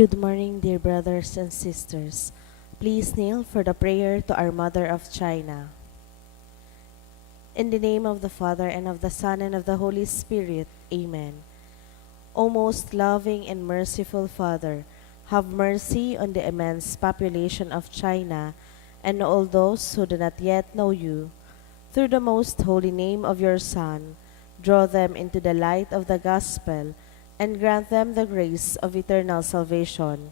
Good morning, dear brothers and sisters. Please kneel for the prayer to our Mother of China. In the name of the Father, and of the Son, and of the Holy Spirit. Amen. O most loving and merciful Father, have mercy on the immense population of China and all those who do not yet know you. Through the most holy name of your Son, draw them into the light of the gospel and grant them the grace of eternal salvation.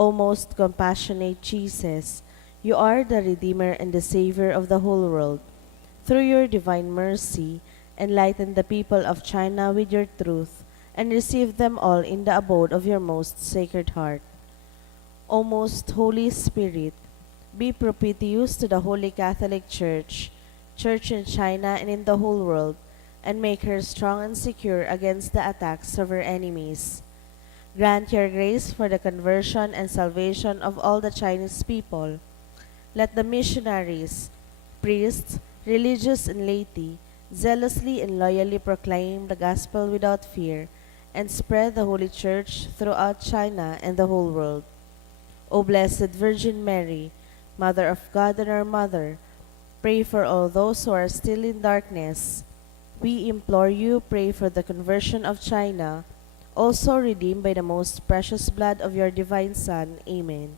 O most compassionate Jesus, you are the Redeemer and the Savior of the whole world. Through your divine mercy, enlighten the people of China with your truth, and receive them all in the abode of your most sacred heart. O most Holy Spirit, be propitious to the Holy Catholic Church, Church in China and in the whole world, and make her strong and secure against the attacks of her enemies. Grant your grace for the conversion and salvation of all the Chinese people. Let the missionaries, priests, religious and laity zealously and loyally proclaim the gospel without fear and spread the Holy Church throughout China and the whole world. O Blessed Virgin Mary, Mother of God and our Mother, pray for all those who are still in darkness. We implore you, pray for the conversion of China, also redeemed by the most precious blood of your divine Son. Amen.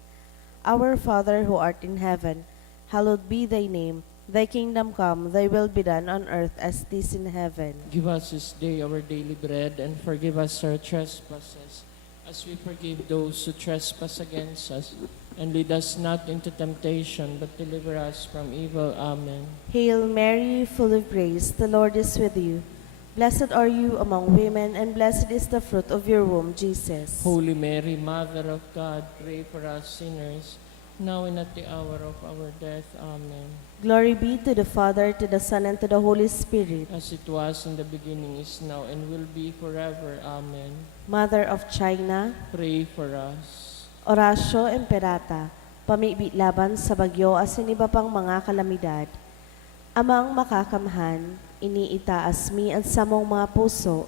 Our Father who art in heaven, hallowed be thy name. Thy kingdom come, thy will be done on earth as it is in heaven. Give us this day our daily bread, and forgive us our trespasses, as we forgive those who trespass against us. And lead us not into temptation, but deliver us from evil. Amen. Hail Mary, full of grace, the Lord is with you. Blessed are you among women, and blessed is the fruit of your womb, Jesus. Holy Mary, Mother of God, pray for us sinners, now and at the hour of our death. Amen. Glory be to the Father, to the Son, and to the Holy Spirit. As it was in the beginning, is now, and will be forever. Amen. Mother of China, Pray for us. Oratio Imperata, pamibit laban sa bagyo asin iba pang mga kalamidad. Amang makakamhan, iniitaas mi ang samong mga puso,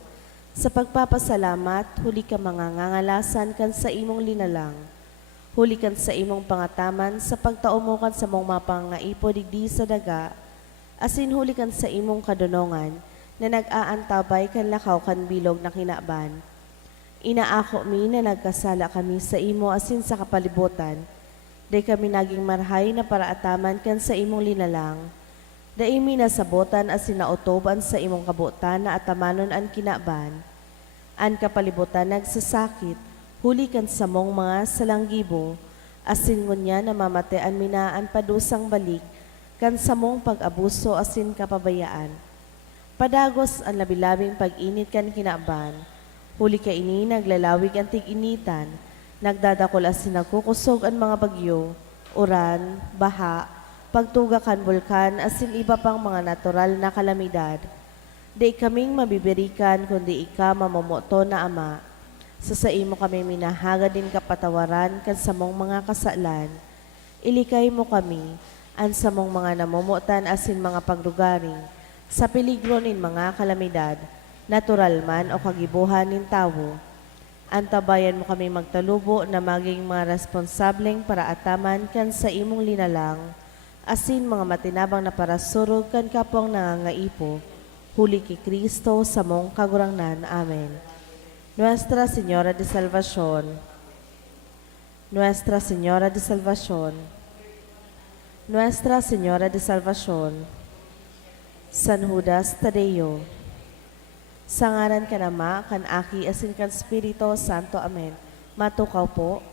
sa pagpapasalamat, huli ka mga ngangalasan kan sa imong linalang. Huli kan sa imong pangataman, sa pagtaumokan sa mong mapangaipo digdi sa daga, asin huli kan sa imong kadunongan, na nag-aantabay kan lakaw kan bilog na kinaban. Inaako mi na nagkasala kami sa imo asin sa kapalibutan. Day kami naging marhay na paraataman kan sa imong linalang. Day mi nasabotan asin nautoban sa imong kabutan na atamanon an kinaban. An kapalibutan nagsasakit, huli kan sa mong mga salanggibo, asin ngunya na mamatean minaan padusang balik, kan sa mong pag-abuso asin kapabayaan. Padagos ang labilabing pag-init kan kinaban. Huli ka ini, naglalawig ang tig-initan, nagdadakol asin nagkukusog ang mga bagyo, uran, baha, pagtugakan bulkan, asin iba pang mga natural na kalamidad. Di kaming mabibirikan, kundi ika mamomoto na Ama. Sa imo kami minahaga din kapatawaran, kan sa mong mga kasalan. Ilikay mo kami, an sa mong mga namomotan, asin mga paglugaring, sa peligro nin mga kalamidad, natural man o kagibuhan nin tawo. Antabayan mo kami magtalubo na maging mga responsableng para ataman kan sa imong linalang, asin mga matinabang na parasurog kan kapwang nangangaipo, huli ki Kristo sa mong kagurangnan. Amen. Nuestra Señora de Salvación, Nuestra Señora de Salvación, Nuestra Señora de Salvación, San Judas Tadeo, sa ngaran ka Ama, kan Aki, asin kan Espiritu Santo. Amen. Matukaw po.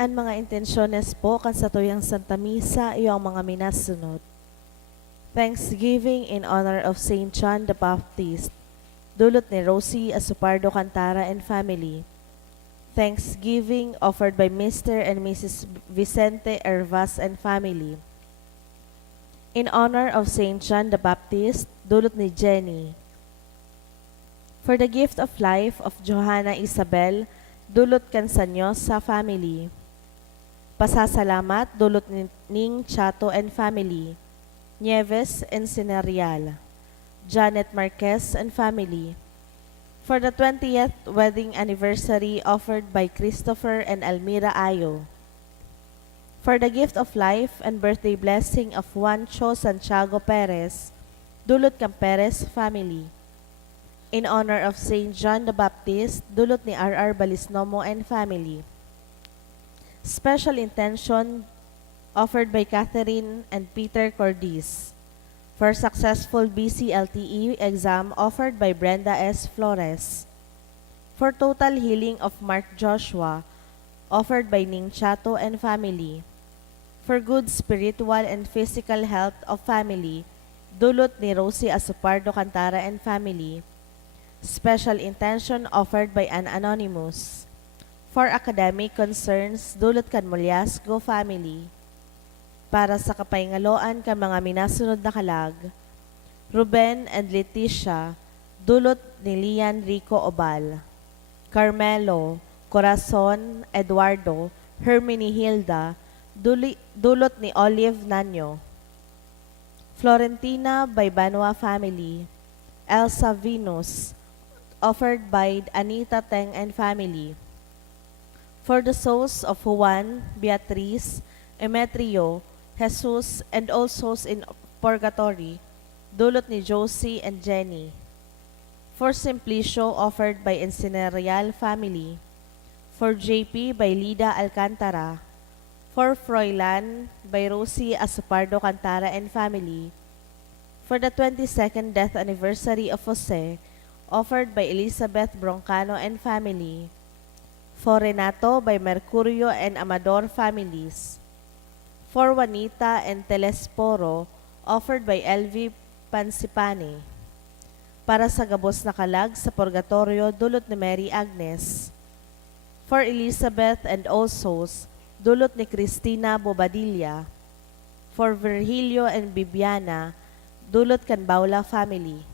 Ang mga intensyones po kan sa tuyang Santa Misa iyo ang mga minasunod. Thanksgiving in honor of Saint John the Baptist. Dulot ni Rosie Asupardo Cantara and family. Thanksgiving offered by Mr. and Mrs. Vicente Hervas and family. In honor of Saint John the Baptist, dulot ni Jenny. For the gift of life of Johanna Isabel, dulot kan sa Diyos sa family. Pasasalamat, dulot ni Ning Chato and family. Nieves and Sinerial. Janet Marquez and family. For the 20th wedding anniversary offered by Christopher and Almira Ayo. For the gift of life and birthday blessing of Juancho Santiago Perez, dulot kang Perez family. In honor of Saint John the Baptist, dulot ni R.R. Balisnomo and family. Special intention offered by Catherine and Peter Cordis. For successful BCLTE exam offered by Brenda S. Flores. For total healing of Mark Joshua, offered by Ning Chato and family. For good spiritual and physical health of family, dulot ni Rosie Asupardo Cantara and family. Special intention offered by an anonymous. For academic concerns, dulot kan Mulyasgo family. Para sa kapaingaloan kan mga minasunod na kalag, Ruben and Leticia, dulot ni Lian Rico Obal. Carmelo, Corazon, Eduardo, Herminie Hilda, dulot ni Olive Nanyo. Florentina by Banwa family. Elsa Venus, offered by Anita Teng and family. For the souls of Juan, Beatriz, Emetrio, Jesus, and all souls in purgatory, dulot ni Josie and Jenny. For Simplicio, offered by Encinerial family. For JP by Lida Alcantara. For Froilan by Rosie Asupardo Cantara and family. For the 22nd death anniversary of Jose, offered by Elizabeth Broncano and family. For Renato by Mercurio and Amador families. For Juanita and Telesporo, offered by LV Pansipani. Para sa gabos na kalag sa purgatorio, dulot ni Mary Agnes. For Elizabeth and all souls, dulot ni Cristina Bobadilla. For Virgilio and Bibiana, dulot kan Baula family.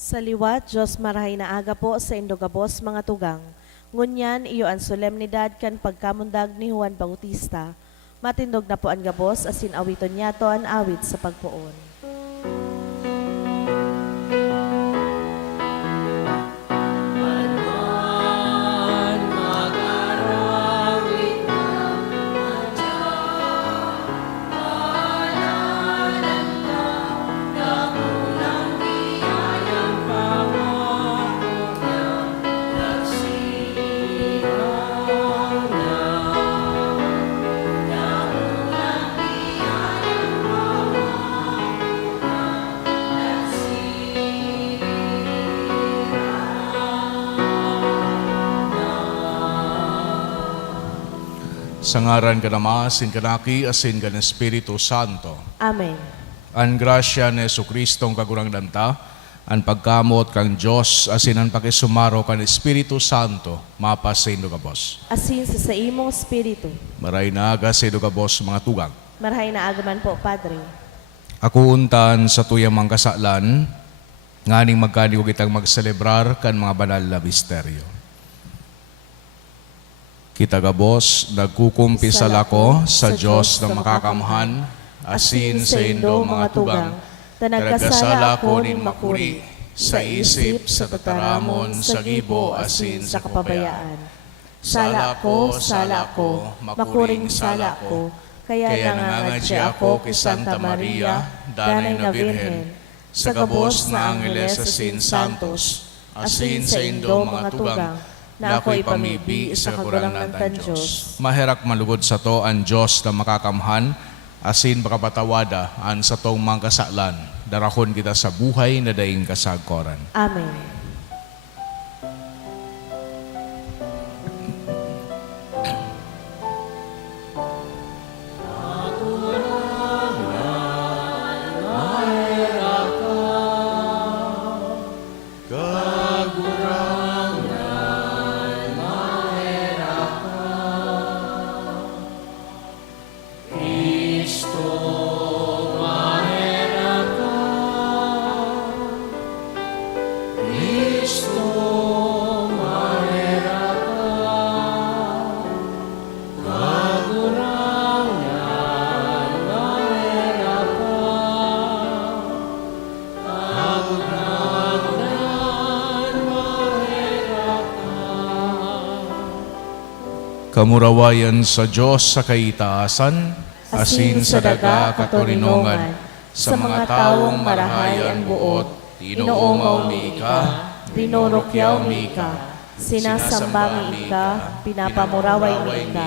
Sa liwat, Diyos marahay na aga po sa indogabos mga tugang. Ngunyan, iyo ang solemnidad kan pagkamundag ni Juan Bautista. Matindog na po ang gabos, asin awiton niya to ang awit sa pagpuon. Sa ngaran ka Ama, asin kanaki, asin ka ng Espiritu Santo. Amen. Ang grasya ni Jesucristong kagurang danta, ang pagkamot kang Diyos, asin ang pakisumaro kan Espiritu Santo, mapas sa indugabos. Asin sa imong espiritu. Maray na aga sa indugabos mga tugang. Marahay na agaman po, Padre. Ako untan sa tuyang mga kasalan, nganing magkaniwag itang magselebrar kan mga banal na misteryo. Kitagabos, nagkukumpisal ako sa Diyos na makakamhan, asin sa indo mga tugang, tanagkasala ko nin makuri, sa isip, sa tataramon, sa gibo, asin sa kapabayaan. Sala ko, makuring sala ko, kaya nangangadya ako kay Santa Maria, Danay na Birhen, sa gabos na Angeles asin Santos, asin sa indo mga tugang, na ako'y pamibi sa kagurangan ng Diyos. Maherak malugod sa to ang Diyos na makakamhan, asin makapatawada an sa tong mga kasalan, darahon kita sa buhay na daing kasagkoran. Amen. Kamurawayan sa Diyos sa kaitaasan, asin sa daga katurinongan, sa mga taong marahay ang buot, inoongaw mi ika, Dinurukyaw mi ika, sinasamba mi ika, pinapamuraway mi ika,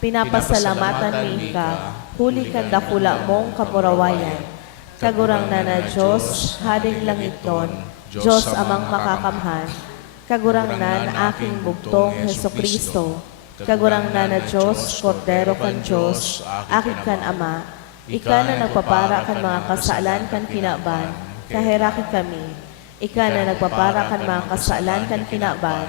pinapasalamatan mi ika, huli kan dakula mong kamurawayan. Kagurang na Diyos, hading langitnon, Diyos amang makakamhan, kagurang nan aking bugtong Hesukristo, kagurang na Diyos, Kordero kan Diyos, aking kan Ama, ika na nagpapara kan mga kasalan kan kinaban, kaheraki kami, ika na nagpapara kan mga kasalan kan kinaban,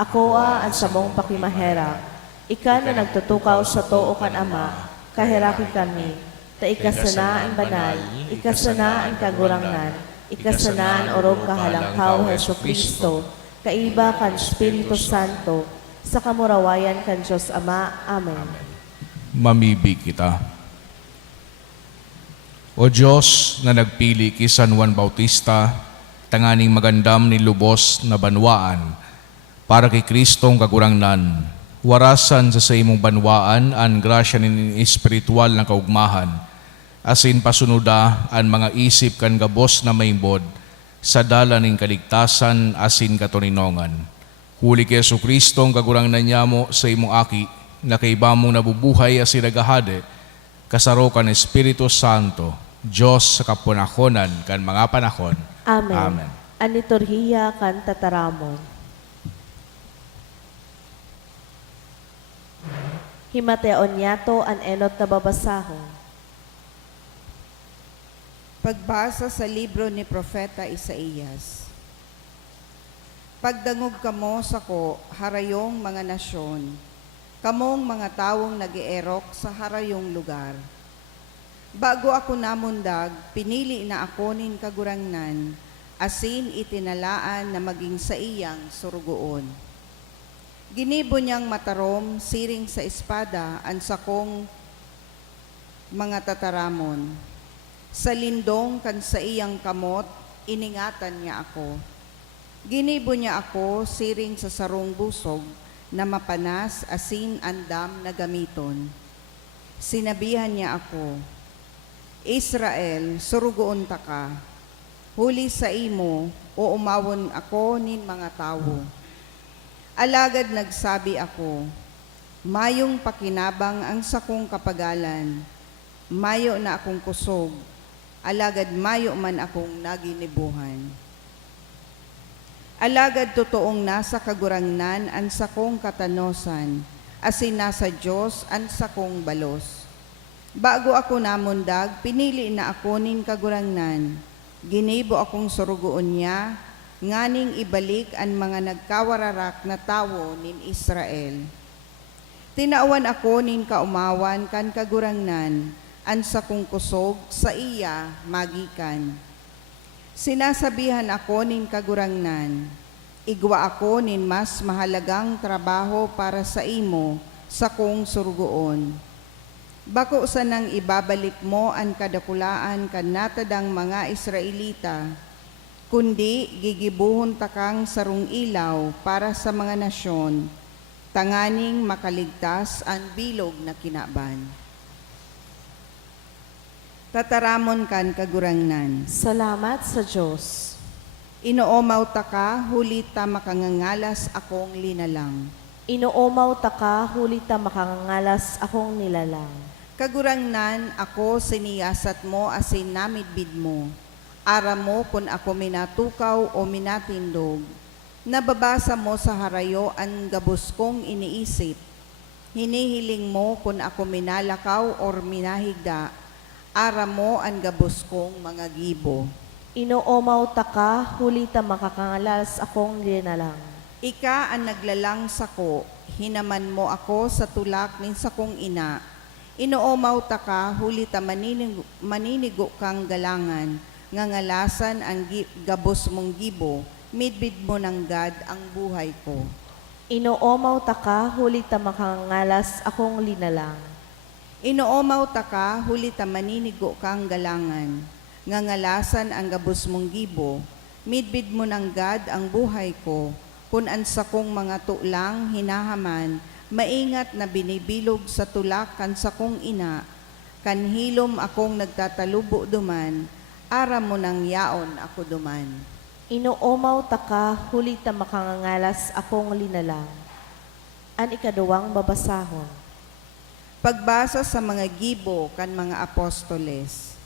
ako ang samong pakimaherak, ika na nagtutukaw sa too kan Ama, kaheraki kami, ta ikasana ang banal, ikasana ang kagurangnan, ikasana ang orog kahalangkaw Hesukristo, kaiba kan Espiritu Santo, sa kamurawayan kan Diyos Ama. Amen. mamibig kita. O Diyos na nagpili kay San Juan Bautista, tanganing magandam ni lubos na banwaan, para kay Kristong kagurangnan, warasan sa imong banwaan ang grasya ni espiritual na kaugmahan, asin pasunuda ang mga isip kan gabos na maimbod, sa dala ning kaligtasan asin katuninongan. Huli kay Jesucristong kagurangnan niya mo sa imong aki, na kay mong nabubuhay asin nagahade, kasaro kan Espiritu Santo, Diyos sa kapunahonan kan mga panahon. Amen. Amen. Ang liturhiya kan tataramon. Himateon niyato ang enot na babasahon. Pagbasa sa libro ni Propeta Isaías. Pagdangog kamo sa ko, harayong mga nasyon, kamong mga tawong nag-ierok sa harayong lugar. Bago ako namundag, pinili na ako nin kagurangnan, asin itinalaan na maging sa iyang surugoon. Ginibo niyang matarom, siring sa espada, ang sakong mga tataramon. Sa lindong kan sa iyang kamot, iningatan niya ako. Ginibo niya ako, siring sa sarong busog, na mapanas, asin andam na gamiton. Sinabihan niya ako, Israel, surugoon ta ka. Huli sa imo, o umawon ako nin mga tawo. Alagad nagsabi ako, mayong pakinabang ang sakong kapagalan, mayo na akong kusog, alagad mayo man akong naginibuhan. Alagad totoong nasa kagurangnan ang sakong katanosan, asin nasa Diyos ang sakong balos. Bago ako namundag, pinili na ako nin kagurangnan. Ginibo akong surugoon niya, nganing ibalik ang mga nagkawararak na tawo nin Israel. Tinaawan ako nin kaumawan kan kagurangnan, ang sakong kusog sa iya magikan. Sinasabihan ako nin kagurangnan, Igwa ako nin mas mahalagang trabaho para sa imo sa kong surgoon. Bako sa nang ibabalik mo ang kadakulaan kan natadang mga Israelita, kundi gigibuhon takang sarong ilaw para sa mga nasyon, tanganing makaligtas ang bilog na kinaban. Tataramon kan kagurangnan. Salamat sa Diyos. Inoomaw ta ka, huli ta makangangalas akong linalang. Inoomaw ta ka, huli ta makangangalas akong nilalang. Kagurangnan ako siniyasat mo asin namidbid mo. Ara mo kung ako minatukaw o minatindog. Nababasa mo sa harayo ang gabos kong iniisip. Hinihiling mo kung ako minalakaw or minahigda. Ara mo ang gabos kong mga gibo. Inoomaw ta ka, huli ta makakangalas akong nilalang. Ika ang naglalang sako, hinaman mo ako sa tulak nin sakong ina. Inoomaw ta ka, huli ta maninigo kang galangan, ngangalasan ang gabos mong gibo, midbid mo ng God ang buhay ko. Inoomaw ta ka, huli ta makangalas akong linalang. Inoomaw ta ka, huli ta maninigo kang galangan, ngangalasan ang gabos mong gibo, midbid mo ng God ang buhay ko, kung ansa kong mga tulang hinahaman, maingat na binibilog sa tulak kan sa kong ina, kanhilom akong nagtatalubo duman, ara mo ng yaon ako duman. Inoomaw ta ka, huli ta makangangalas akong linalang. An ikaduwang babasahon. Pagbasa sa mga gibo kan mga apostoles.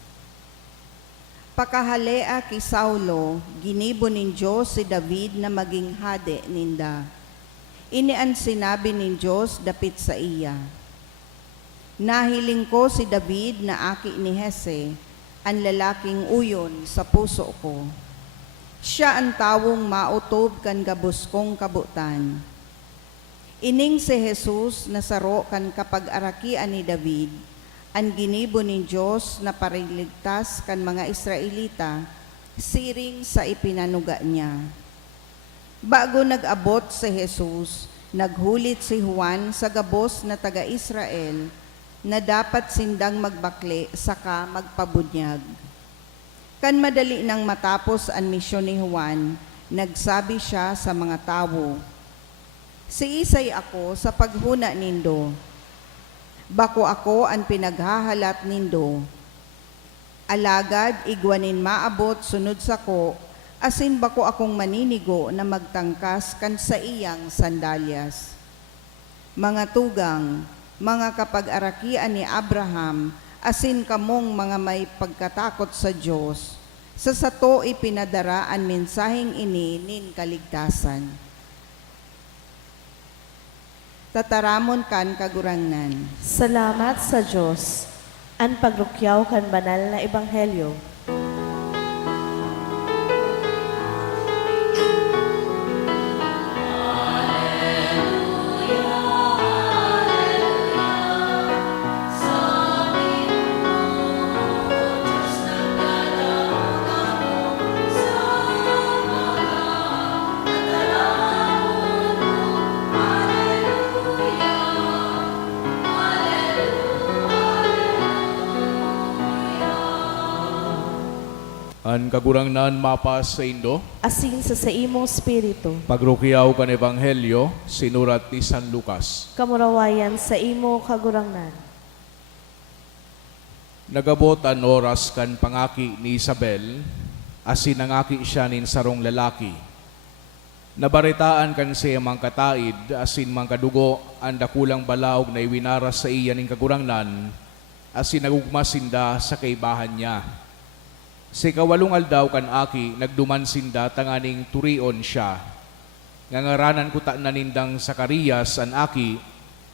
Pakahalea ki Saulo, ginibo nin Diyos si David na maging hade ninda. Ini ang sinabi nin Diyos dapit sa iya. Nahiling ko si David na aki ni Hese, ang lalaking uyon sa puso ko. Siya ang tawong mautob kan gabos kong kabutan. Ining si Jesus nasaro kan kapag-arakian ni David, ang ginibo ni Diyos na pariligtas kan mga Israelita, siring sa ipinanuga niya. Bago nag-abot si Jesus, naghulit si Juan sa gabos na taga-Israel na dapat sindang magbakli saka magpabunyag. Kan madali nang matapos ang misyon ni Juan, nagsabi siya sa mga tao, "Si Isay ako sa paghuna nindo. Bako ako ang pinaghahalat nindo. Alagad igwanin maabot sunod sako, asin bako akong maninigo na magtangkas kan sa iyang sandalyas. Mga tugang, mga kapag-arakian ni Abraham, asin kamong mga may pagkatakot sa Diyos, sa sato ipinadara ang mensaheng ini nin kaligtasan. Tataramon kan kagurangnan. Salamat sa Diyos. An pagrukyaw kan banal na ebanghelyo. An kagurangnan mapas sa Indo, Asin sa imong spiritu. pagrukyaw kan Ebanghelyo, sinurat ni San Lucas. Kamurawayan sa imo kagurangnan. Nagabot ang oras kan pangaki ni Isabel, asin nangaki siya nin sarong lalaki. Nabaritaan kan siya mang kataid, asin mang kadugo, ang dakulang balaog na iwinaras sa iya ning kagurangnan, asin nagugmasinda sa kaibahan niya. Si kawalong aldaw kan aki, nagdumansinda tanganing turion siya. Ngangaranan ko ta nanindang Sakarias an aki,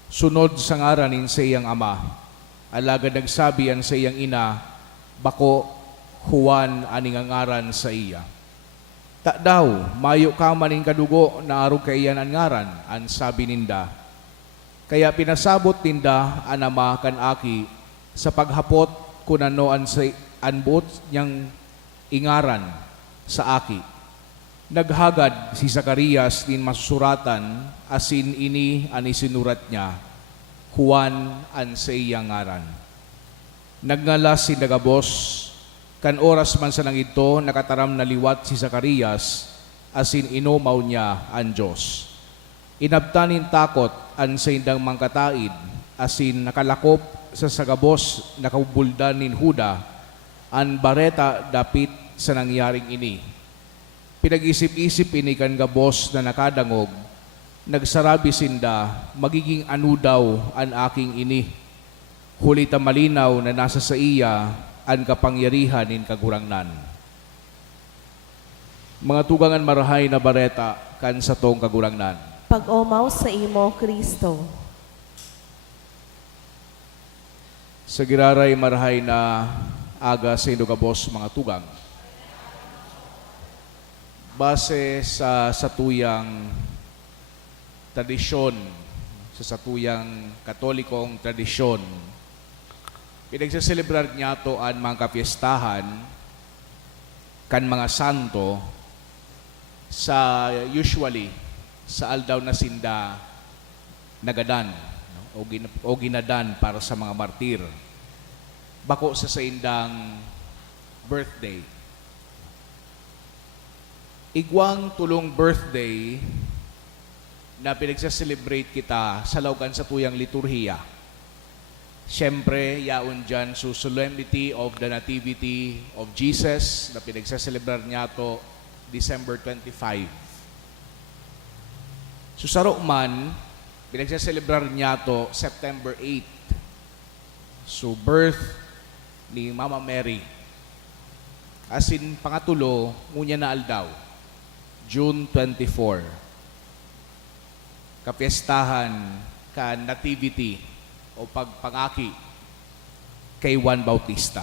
sunod sa ngaranin sa iyang ama. Alagad nagsabi an sa iyang ina, bako Juan aning ngaran sa iya. Ta daw, mayo ka maning kadugo na arog kaiyan an ngaran, an sabi ninda. Kaya pinasabot ninda an ama kan aki, sa paghapot kunano an sa anbot niyang ingaran sa aki. Naghagad si Zacarias din masusuratan, asin ini ani sinurat niya, Juan an sa iyang ngaran. Nagngala si Dagabos, kan oras man sa nang ito, nakataram na liwat si Zacarias, asin inumaw niya ang Diyos. Inabtanin takot an sa indang mangkataid, asin nakalakop sa sagabos nakabuldan nin Huda, an bareta dapit sa nangyaring ini. Pinag-isip-isip ini kan gabos na nakadangog, nagsarabi sinda, magiging ano daw an aking ini. Hulita malinaw na nasa sa iya an kapangyarihan nin kagurangnan. Mga tugangan marahay na bareta kan sa tong kagurangnan. Pag-umaw sa imo, Kristo. Sa giraray marahay na aga sa indugabos mga tugang. Base sa satuyang tradisyon, sa satuyang katolikong tradisyon, pinagsaselebrar niya to ang mga kapiestahan kan mga santo sa usually sa aldaw na sinda nagadan o ginadan para sa mga martir. Bako sa indang birthday. Igwang tulong birthday na pinagsa-celebrate kita sa lawgan sa tuyang liturhiya. Siyempre, yaon dyan sa Solemnity of the Nativity of Jesus na pinagsa-celebrar niya to December 25. Susaro man, pinagsa-celebrar niya to September 8. So, birth ni Mama Mary. Asin pangatulo, ngunya na aldaw, June 24. Kapiestahan ka nativity o pagpangaki kay Juan Bautista.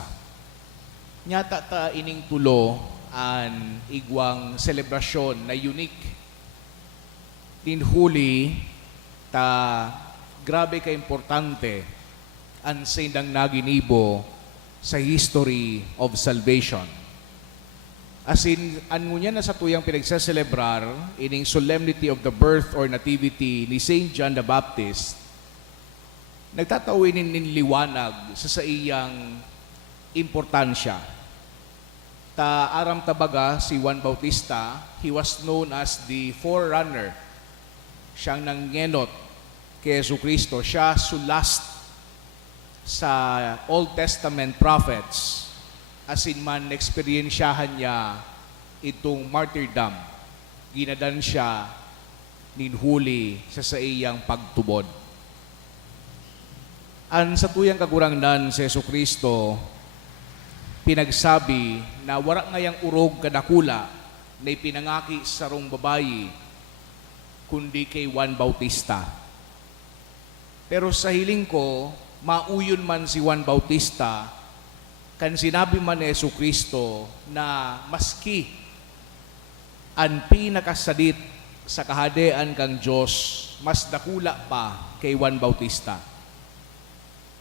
Nyata ta ining tulo an igwang selebrasyon na unique din huli ta grabe ka importante ang sindang naginibo sa history of salvation. As in, ngunya na sa tuyang pinagsaselebrar ining solemnity of the birth or nativity ni Saint John the Baptist, nagtatawinin nin liwanag sa iyang importansya. Ta aram tabaga si Juan Bautista, he was known as the forerunner. Siyang nangyenot kay Jesucristo. Siya last sa Old Testament prophets. As in man, eksperyensyahan niya itong martyrdom. Ginadan siya ninhuli sa iyang pagtubod. An sa tuyang kagurangnan si Jesucristo, pinagsabi na wara ngayang urog kadakula na ipinangaki sa rong babayi, kundi kay Juan Bautista. Pero sa hiling ko, mauyon man si Juan Bautista, kan sinabi man ni Jesucristo na maski ang pinakasadit sa kahadean kang Diyos, mas dakula pa kay Juan Bautista.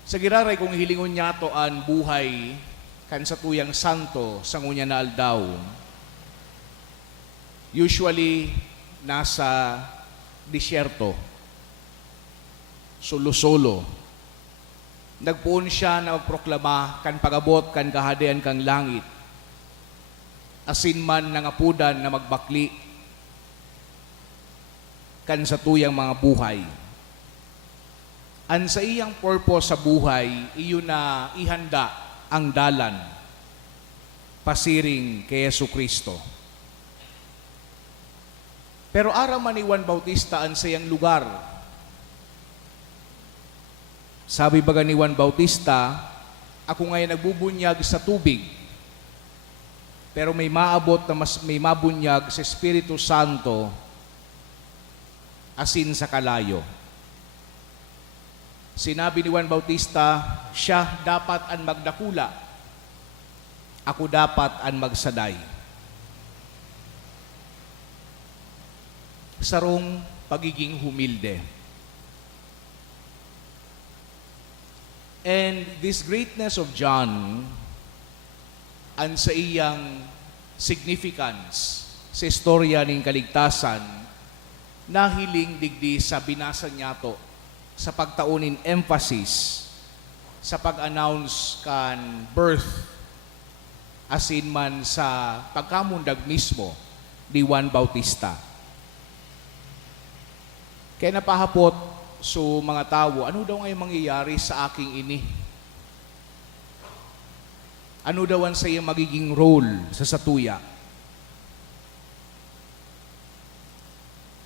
Sa giraray kung hilingon niya to ang buhay kan sa tuyang santo sa ngunya na aldaw, usually nasa disyerto, solo-solo. Nagpuon siya na magproklama kan pagabot kan kahadean kang langit. Asin man nangapudan na magbakli kan sa tuyang mga buhay. An sa iyang purpose sa buhay, iyon na ihanda ang dalan pasiring kay Jesucristo. Pero araman ni Juan Bautista ang sayang lugar. Sabi baga ni Juan Bautista, ako ngayon nagbubunyag sa tubig, pero may maabot na mas may mabunyag sa Espiritu Santo asin sa kalayo. Sinabi ni Juan Bautista, siya dapat ang magdakula, ako dapat ang magsaday. Sarong pagiging humilde. And this greatness of John, ang sa iyang significance sa istorya ning kaligtasan, nahiling digdi sa binasa niyato sa pagtaunin emphasis sa pag-announce kan birth asin man sa pagkamundag mismo ni Juan Bautista. Kaya napahapot so mga tao, ano daw ngay mangyayari sa aking ini? Ano daw ang sa iyang magiging role sa satuya?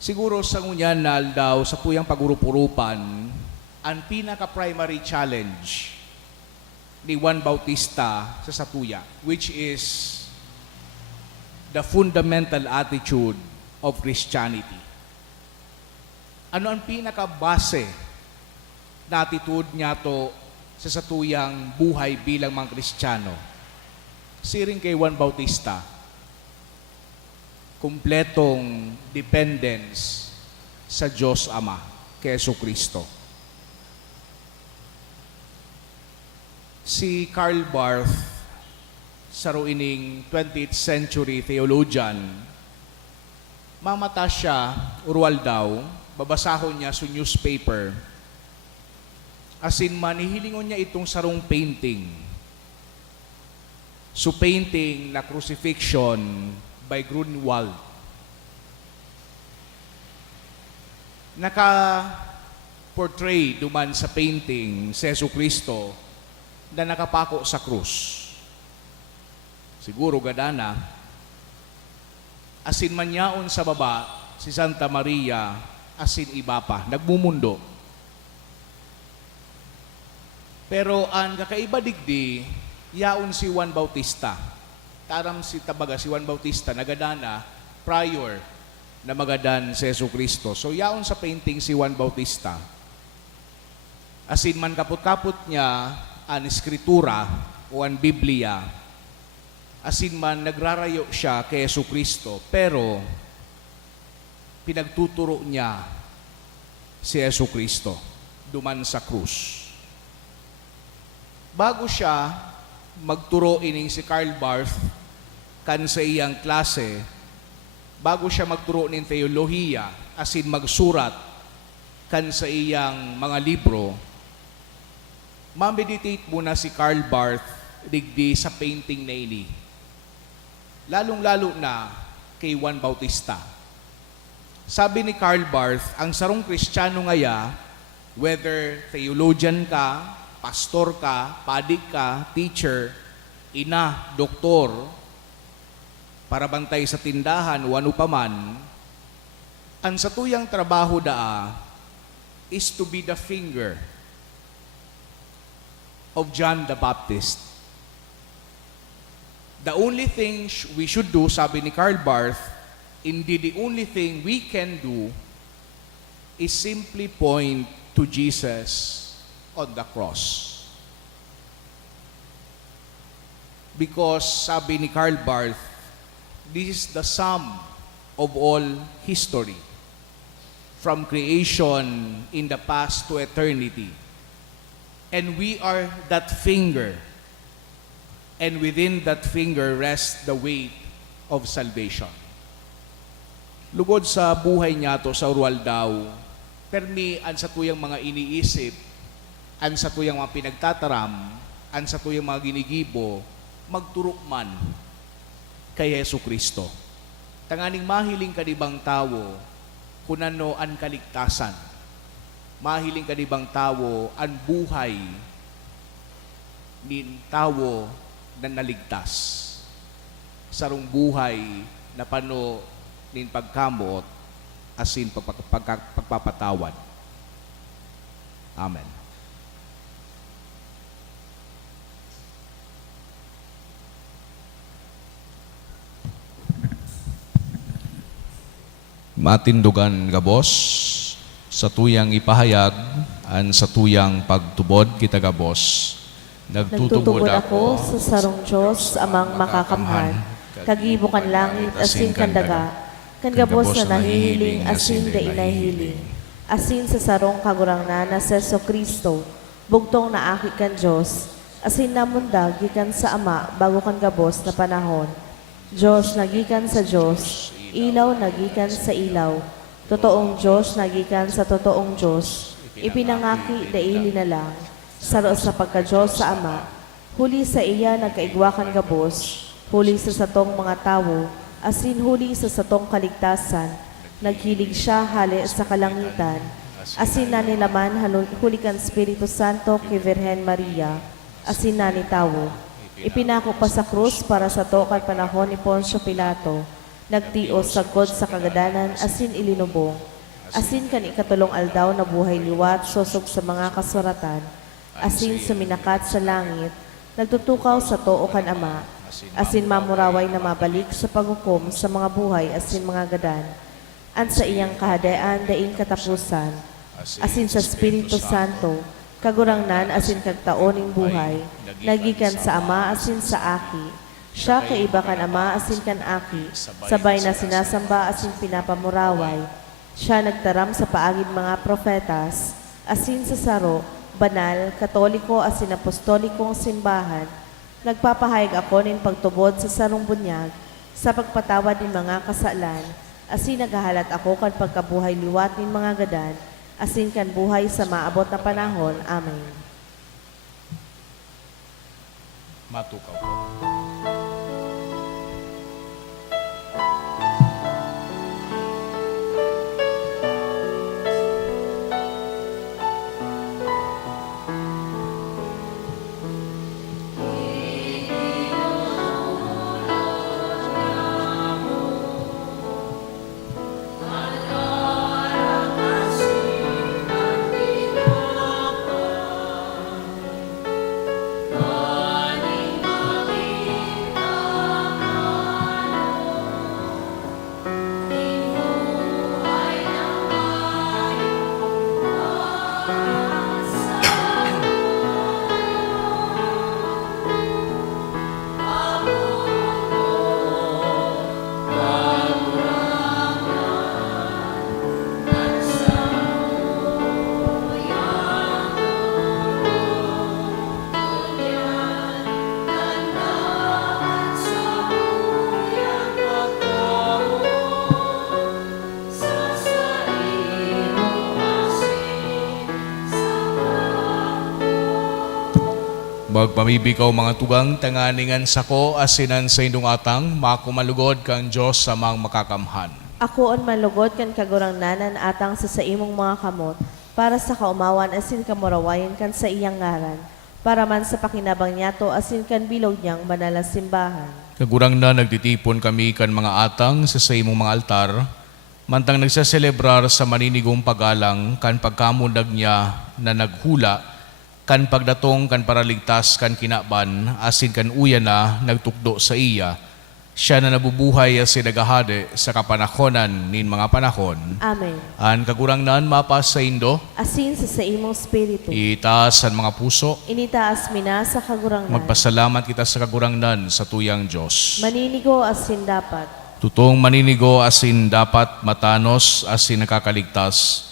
Siguro sa ngunyan na daw sa puyang pagurupurupan, ang pinaka-primary challenge ni Juan Bautista sa satuya, which is the fundamental attitude of Christianity. Ano ang pinaka-base na attitude niya to sa satuyang buhay bilang mga Kristiyano? Siring kay Juan Bautista, kumpletong dependence sa Diyos Ama, kay Jesucristo. Si Karl Barth, sa ruining 20th century theologian, mamata siya, urwal daw, babasahon niya sa newspaper, asin manihilingon niya itong sarong painting. So painting na crucifixion by Grunewald. Naka-portray duman sa painting si Jesucristo na nakapako sa krus. Siguro gadana, asin manyaon sa baba si Santa Maria, asin iba pa, nagmumundo. Pero ang kakaiba digdi, yaon si Juan Bautista. Taram si tabaga si Juan Bautista nagadana prior na magadan si Jesucristo. So yaon sa painting si Juan Bautista. Asin man kaput-kaput niya ang eskritura o ang Biblia. Asin man nagrarayo siya kay Jesucristo, pero pinagtuturo niya si Jesucristo duman sa krus. Bago siya magturo ining si Karl Barth kan sa iyang klase, bago siya magturo ning teolohiya, asin magsurat kan sa iyang mga libro, ma-meditate muna si Karl Barth digdi sa painting na ini. Lalong-lalo na kay Juan Bautista. Sabi ni Karl Barth, ang sarong Kristiyano ngaya, whether theologian ka, pastor ka, padig ka, teacher, ina, doktor, para bantay sa tindahan o ano paman, ang satuyang trabaho daa is to be the finger of John the Baptist. The only thing we should do, sabi ni Karl Barth, indeed the only thing we can do is simply point to Jesus on the cross. Because, sabi ni Karl Barth, this is the sum of all history, from creation in the past to eternity. And we are that finger, and within that finger rests the weight of salvation. Lugod sa buhay niya to sa urwal daw, permi ang sa tuyang mga iniisip, ang sa tuyang mga pinagtataram, ang sa tuyang mga ginigibo, magturo man kay Jesucristo. Tanganing mahiling kanibang tawo, kunano ang kaligtasan. Mahiling kanibang tawo, ang buhay nin tawo na naligtas. Sarong buhay na pano nin pagkamot, asin pagpapatawad. Amen. Matindugan gabos sa tuyang ipahayag an sa tuyang pagtubod kita gabos. Nagtutubod ako sa sarong Diyos amang makakamhan, kagibukan langit asin kandaga, kan gabos na nahihiling asin da inahiling, asin sa sarong kagurangnan na sa Jesucristo, bugtong na aki kan Diyos, asin namundag gikan sa Ama bago kan gabos na panahon. Diyos nagikan sa Diyos, ilaw nagikan sa ilaw, totoong Diyos nagikan sa totoong Diyos, ipinangaki daili na lang, saro sa pagka-Diyos sa Ama, huli sa iya nagkaigwakan gabos, huli sa satong mga tawo, asin huli sa satong kaligtasan, naghilig siya hali sa kalangitan, asin na nilaman huli kan Espiritu Santo kay Virhen Maria, asin na ni tawo. Ipinako pa sa krus para sa to kan panahon ni Poncio Pilato, nagtios sagkod sa kagadanan, asin ilinubong, asin kan ikatulong aldaw na buhay liwat, sosog sa mga kasuratan, asin suminakat sa langit, nagtutukaw sa to o kan Ama, asin mamuraway na mabalik sa paghukom sa mga buhay, asin mga gadan, an sa iyang kahadayaan daing katapusan, asin sa Espiritu Santo, kagurangnan asin kagtaoning buhay, nagikan sa Ama asin sa Aki. Siya kaiba kan Ama asin kan Aki, sabay na sinasamba asin pinapamuraway. Siya nagtaram sa paagid mga profetas, asin sa saro, banal, katoliko asin apostolikong simbahan. Nagpapahayag ako nin pagtubod sa sarong bunyag, sa pagpatawad ng mga kasalan, asin naghahalat ako kan pagkabuhay liwat nin mga gadan, asin kan buhay sa maabot na panahon. Amen. Matukaw po. Magpamibikaw mga tugang, tanganingan sako, asinan sa indong atang, makumalugod kang Diyos sa mga makakamhan. Ako on malugod kan kagurangnanan atang sa imong mga kamot, para sa kaumawan asin kamurawayan kan sa iyang ngaran, para man sa pakinabang niya to asin kan bilog niyang banalang simbahan. Kagurang na nagtitipon kami kan mga atang sa imong mga altar, mantang nagsaselebrar sa maninigong pagalang kan pagkamundag niya na naghula, kan pagdatong kan paraligtas kan kinaban, asin kan uya na nagtukdo sa iya, siya na nabubuhay asin nagahade sa kapanahonan nin mga panahon. Amen. An kagurangnan mapas sa indo, Asin sa imong spiritu, itaas ang mga puso, initaas mina sa kagurangnan, magpasalamat kita sa kagurangnan sa tuyang Diyos. maninigo asin dapat, Tutong maninigo asin dapat matanos asin nakakaligtas.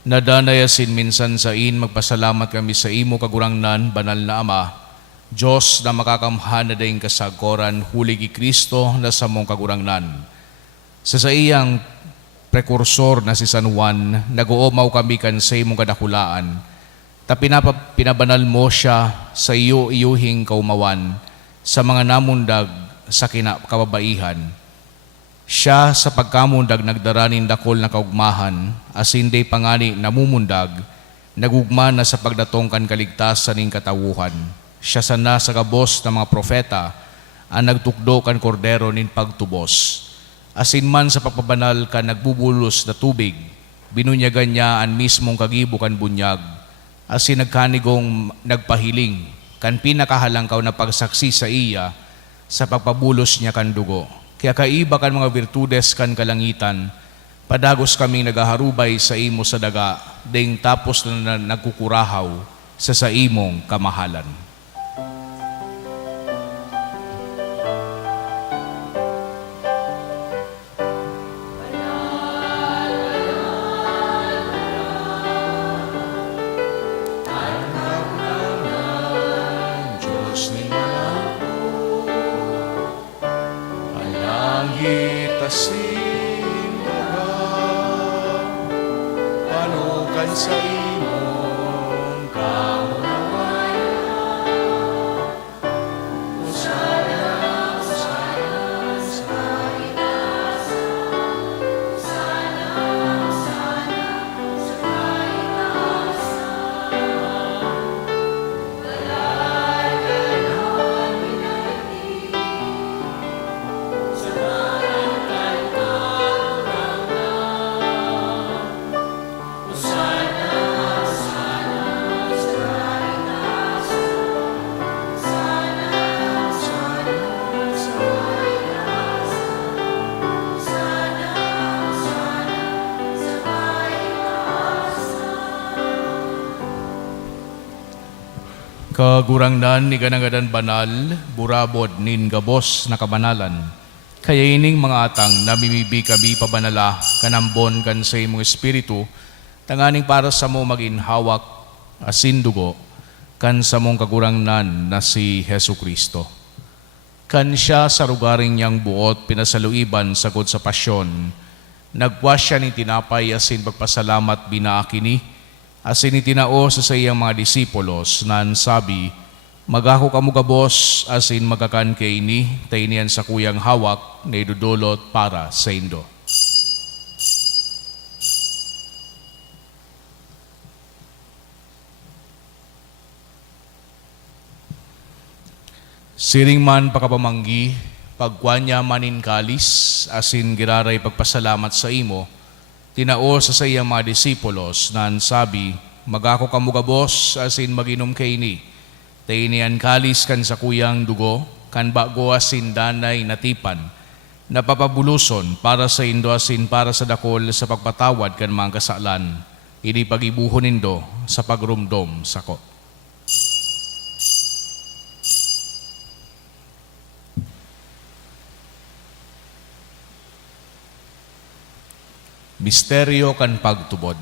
Nadanay asin minsan sa magpasalamat kami sa imo kagurangnan, banal na Ama, Diyos na makakamhan na daing kasagoran, huli ki Kristo na sa mong kagurangnan. Sa iyang prekursor na si San Juan, nag-uumaw kami kan sa imong kadakulaan, ta pinabanal mo siya sa iyuhing kaumawan, sa mga namundag sa kababaihan. Siya sa pagkamundag nagdaranin dakol na kaugmahan, asin day pangani namumundag, nagugma na sa pagdatong kan kaligtasan ning katawuhan. Siya sana sa kabos ng mga profeta, ang nagtukdo kan kordero nin pagtubos. Asin man sa pagpabanal kan nagbubulos na tubig, binunyagan niya ang mismong kagibo kan bunyag, asin nagkanigong nagpahiling, kan pinakahalangkaw na pagsaksi sa iya, sa pagpabulos niya kan dugo. Kaya kaiba kan mga virtudes kan kalangitan, padagos kaming nagaharubay sa imo sa daga, ding tapos na nagkukurahaw sa imong kamahalan. Langit asin kan sa imong kamunawan. Hosana, Hosana, sa itaas. Hosana, Hosana, sa itaas. Balay gayon pinagdi, sa marangkan kaurang. Hosana, Hosana, sa itaas. Hosana, Hosana, sa itaas. Hosana, Hosana, sa itaas. Kagurangnan ni ganagadan banal, burabod nin gabos na kabanalan. Kaya ining mga atang namimibi kami pabanala, kanambon kan sa imong espiritu, tanganing para sa mo maging hawak, asin dugo, kan sa mong kagurangnan na si Hesu Kristo. Kan siya sa lugaring niyang buot, pinasaluiban sagod sa pasyon, nagwas siya ni tinapay asin pagpasalamat binaakini, asin itinao sa iyang mga disipulos nan sabi, magako kamo gabos asin magakan kay ini, tainian sa kuyang hawak na idudulot para sa indo. Siring man pakapamanggi, pagkwanya manin kalis, asin giraray pagpasalamat sa imo, tinao sa iyang mga disipulos nan sabi, magako kamo gabos asin maginom kay ini, tainian kalis kan sa kuyang dugo, kan bago asin danay natipan, napapabuluson para sa indo asin para sa dakol sa pagpatawad kan mga kasalan, ini pagibuhon nindo sa pagrumdom sako. Misteryo kan pagtubod.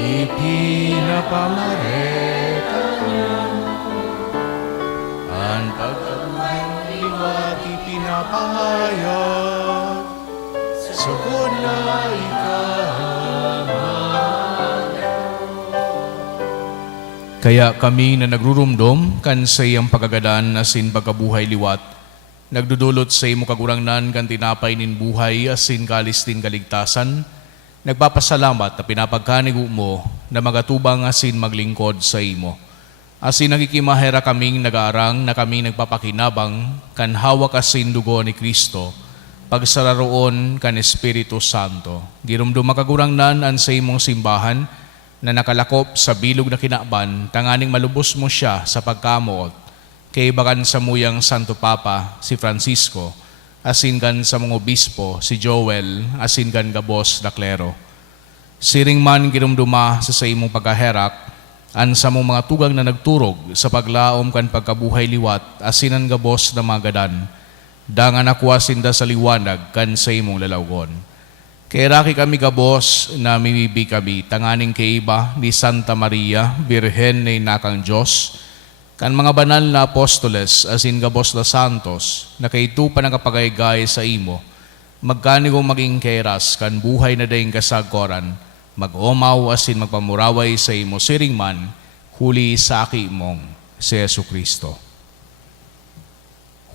Ipinapamareta niya ang pagkabuhang liwat ipinapahayag sugod na kaya kami na nagrurumdom kan sa iyang pagagadan asin pagkabuhay liwat, nagdudulot sa imo kagurangnan kan tinapay nin buhay asin kalis din kaligtasan, nagpapasalamat na pinapagkanigo mo na magatubang asin maglingkod sa imo. Asin nagikimahera kaming nagaarang na kami nagpapakinabang kan hawak asin dugo ni Kristo, pagsararoon kan Espiritu Santo. Girumdum makagurangnan an sa imong simbahan, na nakalakop sa bilog na kinaban, tanganing malubos mo siya sa pagkamuot, kay bakan sa muyang Santo Papa, si Francisco, asin kan sa mga obispo, si Joel, asin kan gabos na klero. Siring man girumduma sa imong pagkaherak, an sa mong mga tugang na nagturog sa paglaom kan pagkabuhay liwat, asinan gabos na magadan, dangan ako asinda sa liwanag kan sa imong lalawgon. Kaya raki kami gabos na mimibi kami, tanganing kay iba ni Santa Maria, Birhen na inakang Diyos, kan mga banal na apostoles, asin gabos na santos, na kay ito pa nakapagaygay sa imo, magkanigong maging keras, kan buhay na daing kasagkoran, mag-omaw asin magpamuraway sa imo siring man, huli sa aki mong si Yesu Kristo.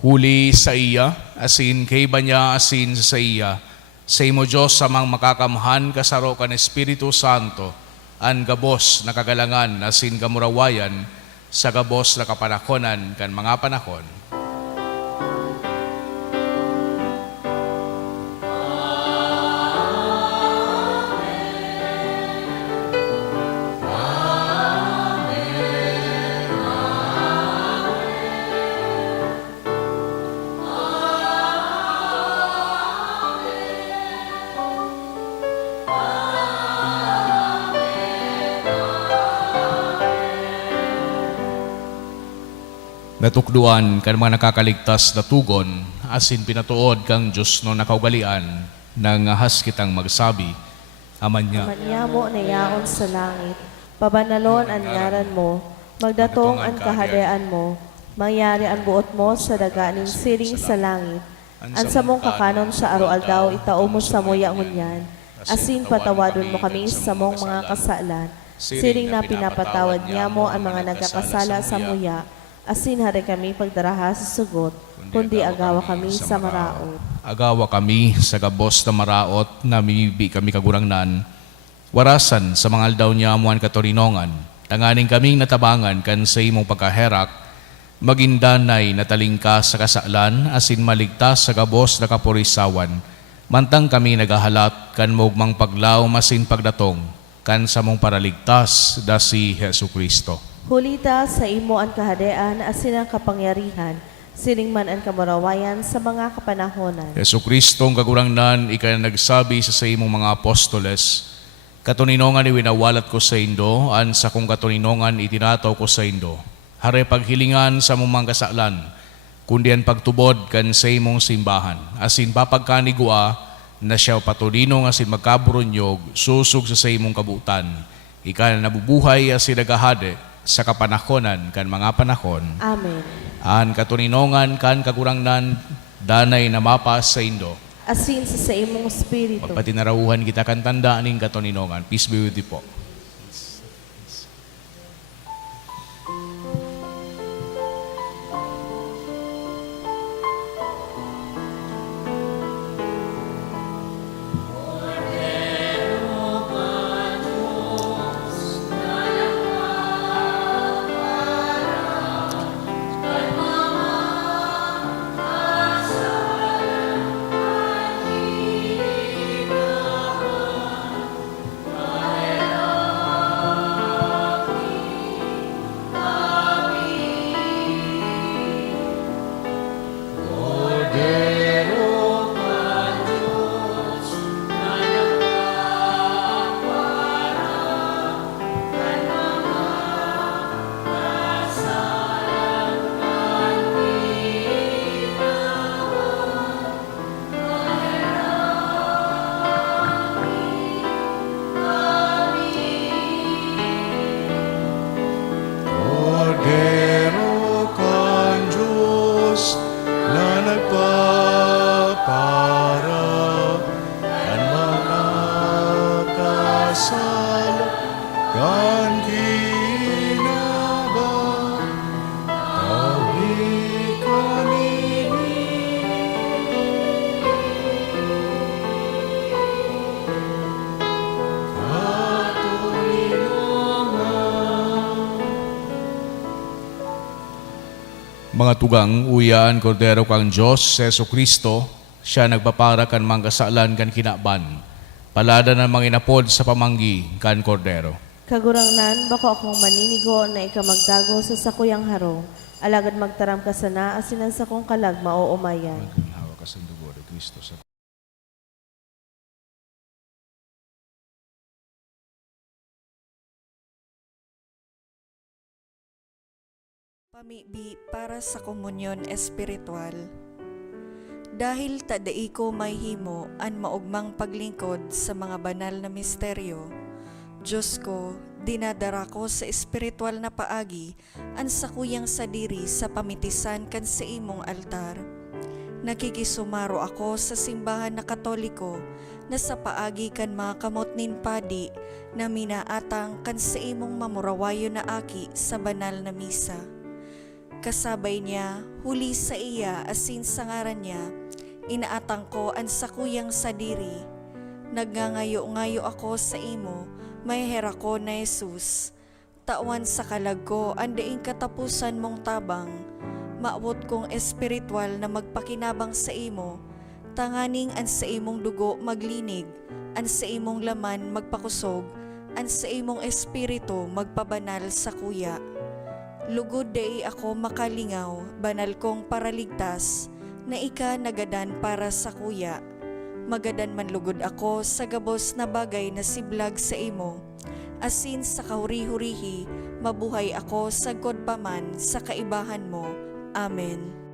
Huli sa iya, asin kay ba niya asin sa iya, sa imo Diyos samang makakamhan kasaro kan Espiritu Santo, an gabos na kagalangan asin kamurawayan, sa gabos na kapanakonan kan mga panahon. Natukduan kan mga nakakaligtas na tugon, asin pinatuod kang Diyos no nakaugalian, nang ahas kitang magsabi, Aman niya. Amanya mo na yaon sa langit, pabanalon ang ngaran mo, Magdatong ang kahadayaan mo, mangyari ang buot mo sa daganing siring sa langit. Ang samong kakanon sa araw-aldaw itao mo sa muya ngunyan, asin patawadon mo kami sa mong mga kasalan. Siring na pinapatawad niya mo ang mga nagkakasala sa muya, asin hari kami pagdaraha sa sugot, kundi agawa kami sa maraot. Agawa kami sa gabos na maraot, namibi kami kagurangnan. Warasan sa mga aldaw niya amuan katorinongan, tanganing kaming natabangan kan sa imong pagkaherak, magindanay natalingka sa kasalan, asin maligtas sa gabos na kapurisawan. Mantang kami nagahalat, kan mugmang paglaw masin pagdatong, kan sa mong paraligtas, da si Hesu Kristo. Hulita sa imo ang kahadayaan, asin ang kapangyarihan, siring man ang kamurawayan sa mga kapanahonan. Hesu Kristo ang kagurangnan, ika nagsabi sa imong mga apostoles, katuninongan iwinawalat ko sa indo, an sa kong katuninongan itinataw ko sa indo. Hare paghilingan sa mong mga kasalan, kundi ang pagtubod kan sa imong simbahan. Asin papagkanigua na siya patulinong asin magkaburunyog, susug sa imong kabutan. Ika na nabubuhay asin nagahade sa kapanahonan kan mga panahon. Amen. An katuninongan kan kagurangnan, danay na mapas sa indo. Asin sa imong espiritu. Pagpatinarauhan kita kan tanda ning katuninongan. Peace be with you po. Cordero kan Diyos na nagpapara kan mga kasala kan kinabang tawi kanini Mga tugang, uyaan, Kordero kang Diyos, Hesu Kristo, siya nagpapara kan mga kasalan kan kinaban. Palada ng mga inapod sa pamanggi kan Kordero. Kagurangnan, bako akong maninigo na ikamagdago sa sakuyang harong, alagad magtaram ka sana, asin ang sakong kalag mauumayan. Maghawa ka sa dugo ni Kristo sa Pamibi para sa komunyon espiritual. Dahil tadai ko may himo an maugmang paglingkod sa mga banal na misteryo, Diyos ko, dinadara ko sa espiritual na paagi an sakuyang sadiri sa pamitisan kan sa imong altar. Nakikisumaro ako sa simbahan na Katoliko na sa paagi kan mga kamot nin padi na minaatang kan sa imong mamurawayo na aki sa banal na misa. Kasabay niya, huli sa iya asin sa ngaran niya, inaatang ko ang sakuyang sadiri. Nagngangayo-ngayo ako sa imo, may hera ko na Jesus. Tawan sa kalag ko, andaing katapusan mong tabang. Maawot kong espiritual na magpakinabang sa imo, tanganing an sa imong dugo maglinig, an sa imong laman magpakusog, an sa imong espiritu magpabanal sa kuya. Lugod day ako makalingaw, banal kong paraligtas, na ika nagadan para sa kuya. Magadan man lugod ako sa gabos na bagay na siblag sa imo. Asin sa kahuri-hurihi, mabuhay ako sa godpaman sa kaibahan mo. Amen.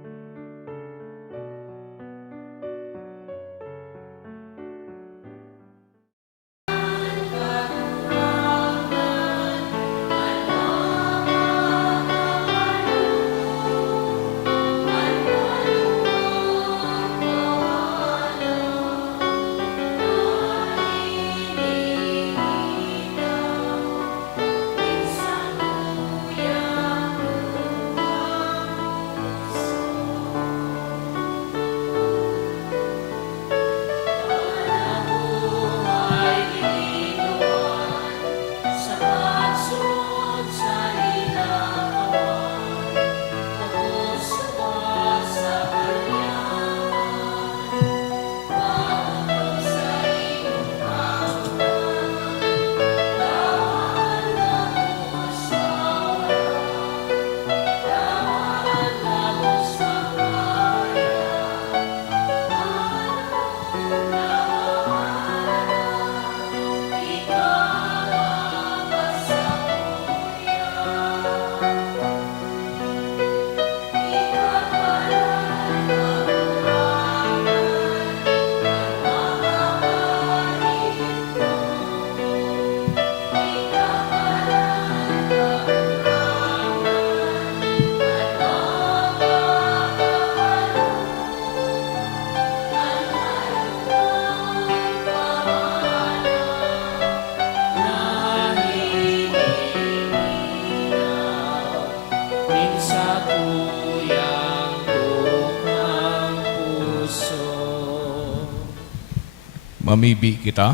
Mamibi kita.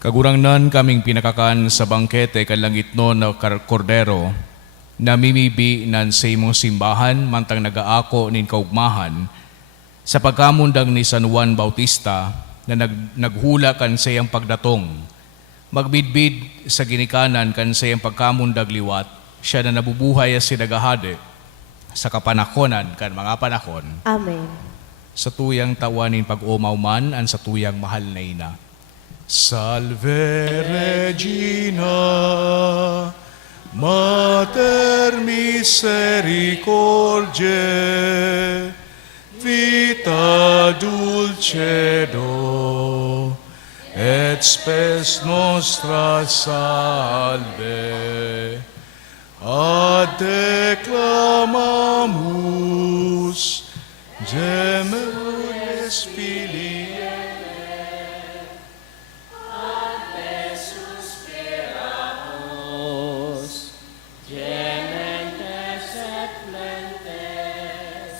Kagurangnan kaming pinakakan sa bangkete kalangit no na kordero, namimibi nan sa imong simbahan mantang nagaako nin kaugmahan, sa pagkamundag ni San Juan Bautista na naghula kan sa iyang pagdatong, magbidbid sa ginikanan kan sa iyang pagkamundag liwat, siya na nabubuhay as sinagahade sa kapanakonan kan mga panahon, Amen. sa tuyang tawanin pag-umaw man an sa tuyang mahal na ina. Salve Regina, Mater misericordiae, vita dulcedo, et spes nostra salve. Ad declamamus, gemures filii, Gementes et flentes,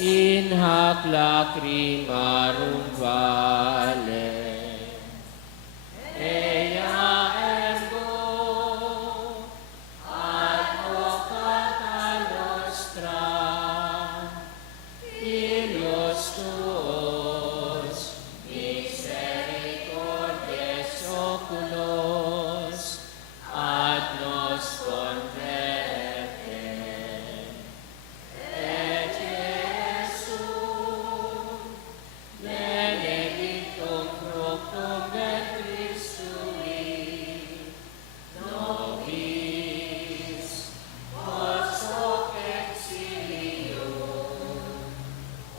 in hac lacrimarum vale. Ea ergo, advocata nostra, filios tuos, misericordies oculos, ad nos converte. Et Jesum, benedictum fructum ventris sui, nobis, post hoc exilium,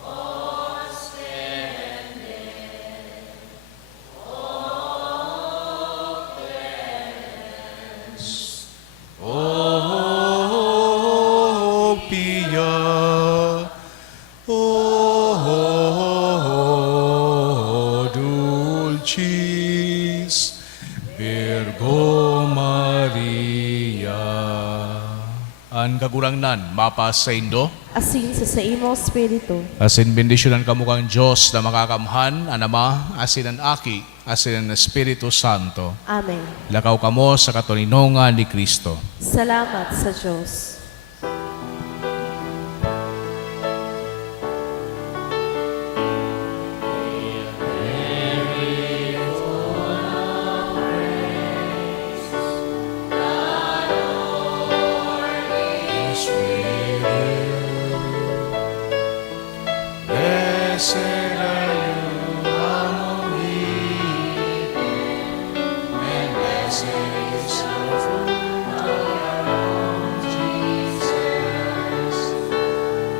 ostende. O Pia, O Dulcis Virgo Maria. An kagurangnan, mapas sa Indo, Asin sa imo Espiritu. asin bendisyonan kamo kang Diyos na makakamhan, an Ama, asin ang Aki, asin ang Espiritu Santo. Amen. Lakaw kamo sa katulinongan ni Kristo. Salamat sa Diyos. Blessed are you among women, and blessed is the fruit of your womb, Jesus.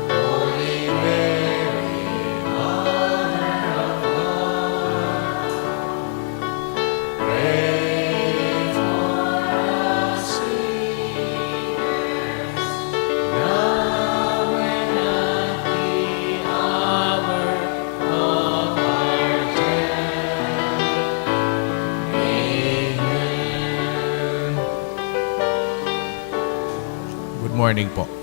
Holy Mary, Mother of God, pray for us sinners, now and at the hour of our death. Amen. Good morning po.